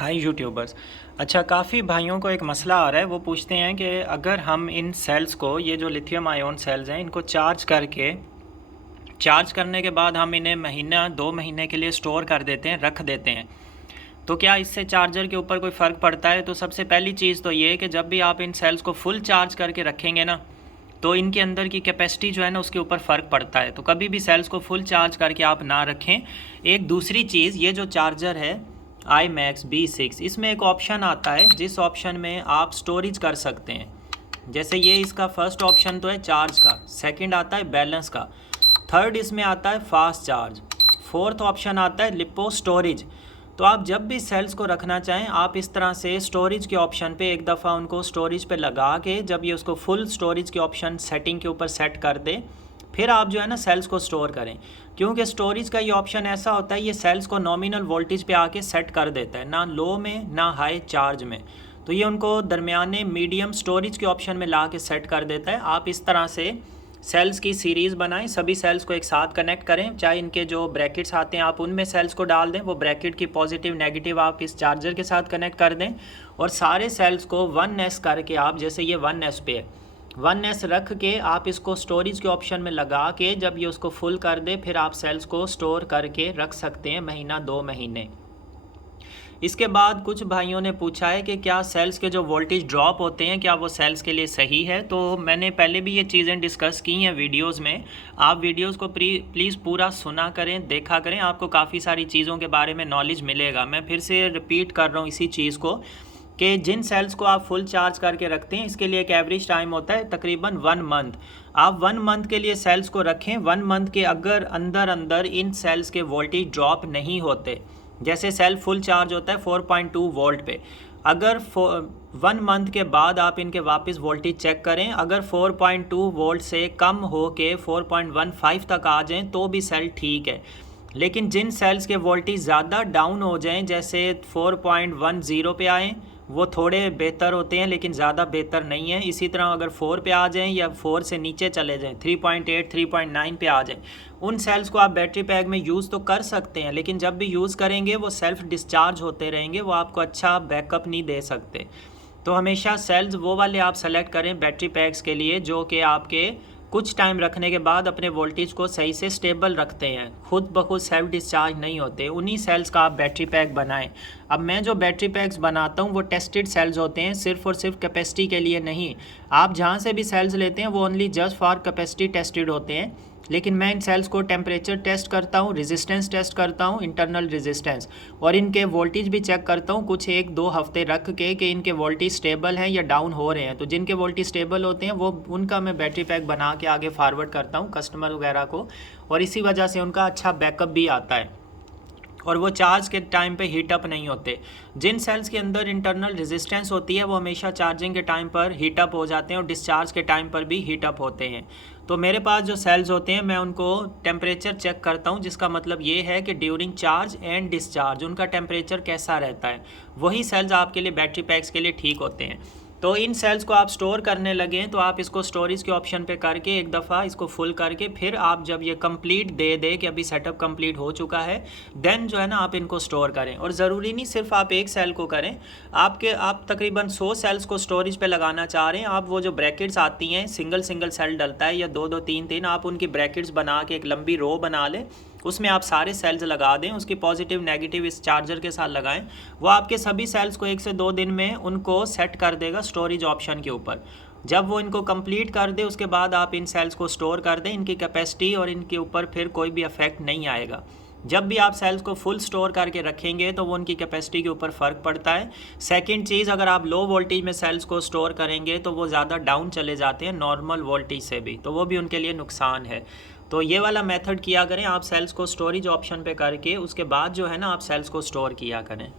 हाय YouTubers. अच्छा, काफ़ी भाइयों को एक मसला आ रहा है। वो पूछते हैं कि अगर हम इन सेल्स को, ये जो लिथियम आयोन सेल्स हैं, इनको चार्ज करने के बाद हम इन्हें महीना 2 महीने के लिए स्टोर कर देते हैं, रख देते हैं, तो क्या इससे चार्जर के ऊपर कोई फ़र्क पड़ता है? तो सबसे पहली चीज़ तो ये है कि जब भी आप इन सेल्स को फुल चार्ज करके रखेंगे ना, तो इनके अंदर की कैपेसिटी जो है ना, उसके ऊपर फ़र्क पड़ता है। तो कभी भी सेल्स को फुल चार्ज करके आप ना रखें। एक दूसरी चीज़, ये जो चार्जर है iMax B6, इसमें एक ऑप्शन आता है जिस ऑप्शन में आप स्टोरेज कर सकते हैं। जैसे ये इसका फर्स्ट ऑप्शन तो है चार्ज का, सेकंड आता है बैलेंस का, थर्ड इसमें आता है फास्ट चार्ज, फोर्थ ऑप्शन आता है लिपो स्टोरेज। तो आप जब भी सेल्स को रखना चाहें, आप इस तरह से स्टोरेज के ऑप्शन पे एक दफ़ा उनको स्टोरेज पे लगा के, जब ये उसको फुल स्टोरेज के ऑप्शन सेटिंग के ऊपर सेट कर दें, फिर आप जो है ना सेल्स को स्टोर करें। क्योंकि स्टोरेज का ये ऑप्शन ऐसा होता है, ये सेल्स को नॉमिनल वोल्टेज पे आके सेट कर देता है, ना लो में ना हाई चार्ज में। तो ये उनको दरमियाने मीडियम स्टोरेज के ऑप्शन में ला के सेट कर देता है। आप इस तरह से सेल्स की सीरीज़ बनाएं, सभी सेल्स को एक साथ कनेक्ट करें, चाहे इनके जो ब्रैकेट्स आते हैं आप उनमें सेल्स को डाल दें, वो ब्रैकेट की पॉजिटिव नेगेटिव आप इस चार्जर के साथ कनेक्ट कर दें, और सारे सेल्स को 1S करके आप, जैसे ये 1S पे है, 1S रख के आप इसको स्टोरेज के ऑप्शन में लगा के जब ये उसको फुल कर दे, फिर आप सेल्स को स्टोर करके रख सकते हैं महीना 2 महीने। इसके बाद कुछ भाइयों ने पूछा है कि क्या सेल्स के जो वोल्टेज ड्रॉप होते हैं, क्या वो सेल्स के लिए सही है? तो मैंने पहले भी ये चीज़ें डिस्कस की हैं वीडियोस में। आप वीडियोस को प्लीज़ पूरा सुना करें, देखा करें, आपको काफ़ी सारी चीज़ों के बारे में नॉलेज मिलेगा। मैं फिर से रिपीट कर रहा हूँ इसी चीज़ को कि जिन सेल्स को आप फुल चार्ज करके रखते हैं, इसके लिए एक एवरेज टाइम होता है तकरीबन 1 मंथ। आप 1 मंथ के लिए सेल्स को रखें। 1 मंथ के अगर अंदर इन सेल्स के वोल्टेज ड्रॉप नहीं होते, जैसे सेल फुल चार्ज होता है 4.2 वोल्ट पे, अगर 1 मंथ के बाद आप इनके वापस वोल्टेज चेक करें, अगर 4.2 वोल्ट से कम हो के 4.15 तक आ जाएं तो भी सेल ठीक है। लेकिन जिन सेल्स के वोल्टेज ज़्यादा डाउन हो जाएं, जैसे 4.10 पे आएँ, वो थोड़े बेहतर होते हैं लेकिन ज़्यादा बेहतर नहीं है। इसी तरह अगर 4 पे आ जाएं या 4 से नीचे चले जाएं, 3.8 3.9 पे आ जाएं, उन सेल्स को आप बैटरी पैक में यूज़ तो कर सकते हैं, लेकिन जब भी यूज़ करेंगे वो सेल्फ डिस्चार्ज होते रहेंगे, वो आपको अच्छा बैकअप नहीं दे सकते। तो हमेशा सेल्स वो वाले आप सेलेक्ट करें बैटरी पैक्स के लिए जो कि आपके कुछ टाइम रखने के बाद अपने वोल्टेज को सही से स्टेबल रखते हैं, खुद ब खुद सेल्फ डिस्चार्ज नहीं होते। उन्हीं सेल्स का आप बैटरी पैक बनाएं। अब मैं जो बैटरी पैक्स बनाता हूँ वो टेस्टेड सेल्स होते हैं, सिर्फ और सिर्फ कैपेसिटी के लिए नहीं। आप जहाँ से भी सेल्स लेते हैं वो only just for capacity tested होते हैं, लेकिन मैं इन सेल्स को टेम्परेचर टेस्ट करता हूँ, रेजिस्टेंस टेस्ट करता हूँ, इंटरनल रेजिस्टेंस, और इनके वोल्टेज भी चेक करता हूँ कुछ 1-2 हफ्ते रख के कि इनके वोल्टेज स्टेबल हैं या डाउन हो रहे हैं। तो जिनके वोल्टेज स्टेबल होते हैं वो उनका मैं बैटरी पैक बना के आगे फारवर्ड करता हूँ कस्टमर वगैरह को, और इसी वजह से उनका अच्छा बैकअप भी आता है और वो चार्ज के टाइम पे हीट अप नहीं होते। जिन सेल्स के अंदर इंटरनल रेजिस्टेंस होती है वो हमेशा चार्जिंग के टाइम पर हीट अप हो जाते हैं और डिस्चार्ज के टाइम पर भी हीट अप होते हैं। तो मेरे पास जो सेल्स होते हैं मैं उनको टेम्परेचर चेक करता हूं, जिसका मतलब ये है कि ड्यूरिंग चार्ज एंड डिस्चार्ज उनका टेम्परेचर कैसा रहता है। वही सेल्स आपके लिए बैटरी पैक्स के लिए ठीक होते हैं। तो इन सेल्स को आप स्टोर करने लगें तो आप इसको स्टोरेज के ऑप्शन पे करके एक दफ़ा इसको फुल करके, फिर आप जब ये कंप्लीट दे दे कि अभी सेटअप कंप्लीट हो चुका है, देन जो है ना आप इनको स्टोर करें। और ज़रूरी नहीं सिर्फ आप एक सेल को करें, आप तकरीबन 100 सेल्स को स्टोरेज पे लगाना चाह रहे हैं, आप वो जो ब्रैकेट्स आती हैं, सिंगल सेल डलता है या 2-2 3-3, आप उनकी ब्रैकेट्स बना के एक लंबी रो बना लें, उसमें आप सारे सेल्स लगा दें, उसकी पॉजिटिव नेगेटिव इस चार्जर के साथ लगाएं। वो आपके सभी सेल्स को 1 से 2 दिन में उनको सेट कर देगा स्टोरेज ऑप्शन के ऊपर। जब वो इनको कंप्लीट कर दे उसके बाद आप इन सेल्स को स्टोर कर दें, इनकी कैपेसिटी और इनके ऊपर फिर कोई भी अफेक्ट नहीं आएगा। जब भी आप सेल्स को फुल स्टोर करके रखेंगे तो वो उनकी कैपेसिटी के ऊपर फ़र्क पड़ता है। सेकंड चीज़, अगर आप लो वोल्टेज में सेल्स को स्टोर करेंगे तो वो ज़्यादा डाउन चले जाते हैं नॉर्मल वोल्टेज से भी, तो वो भी उनके लिए नुकसान है। तो ये वाला मेथड किया करें आप, सेल्स को स्टोरेज ऑप्शन पे करके उसके बाद जो है ना आप सेल्स को स्टोर किया करें।